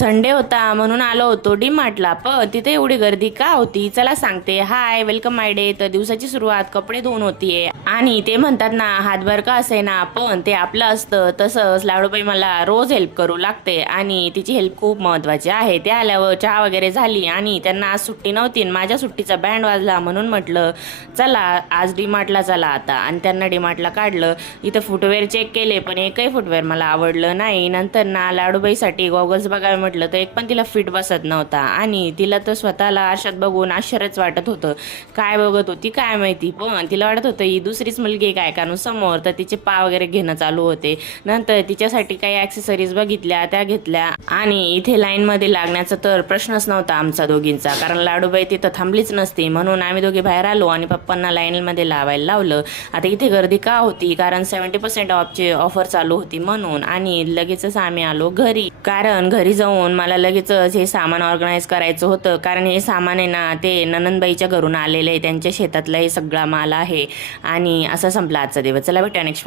Sunday होता म्हणून आलो होतो डी मार्टला, पण तिथे एवढी गर्दी का होती चला सांगते. हाय, वेलकम माय डे. तर दिवसाची सुरुवात कपडे धुवून होतीये आणि ते म्हणतात ना, हातभार का असे ना, पण ते आपलं असतं. तसंच लाडूबाई मला रोज हेल्प करू लागते आणि तिची हेल्प खूप महत्वाची आहे. ते आल्यावर चहा वगैरे झाली आणि त्यांना आज सुट्टी नव्हती. माझ्या सुट्टीचा बँड वाजला म्हणून म्हटलं चला आज डी मार्टला चला आता, आणि त्यांना डी मार्टला काढलं. इथं फुटवेअर चेक केले पण एकही फुटवेअर मला आवडलं नाही. नंतर ना लाडूबाईसाठी गॉगल्स बघायला म्हटलं तर एक पण तिला फिट बसत नव्हता आणि तिला तर स्वतःला आरशात बघून आश्चर्यच वाटत होतं. काय बघत होती काय माहिती, पण तिला वाटत होतं ही दुसरीच मुलगी काय, कारण समोर तर तिचे पा वगैरे घेणं चालू होते. नंतर तिच्यासाठी काही ॲक्सेसरीज बघितल्या, त्या घेतल्या आणि इथे लाईनमध्ये लागण्याचा तर प्रश्नच नव्हता आमचा दोघींचा, कारण लाडूबाई तिथं थांबलीच नसती. म्हणून आम्ही दोघे बाहेर आलो आणि पप्पांना लाईनमध्ये लावायला लावलं. आता इथे गर्दी का होती, कारण 70% ऑफची ऑफर चालू होती म्हणून. आणि लगेचच आम्ही आलो घरी, कारण घरी जाऊन मला लगेचच हे सामान ऑर्गनाईज करायचं होतं. कारण हे सामान आहे ना, ते ननंदबाईच्या घरून आलेले आहे, त्यांच्या शेतातला हे सगळा माल आहे. आणि असा संपला आजचा दिवस. चला भेटा नेक्स्ट.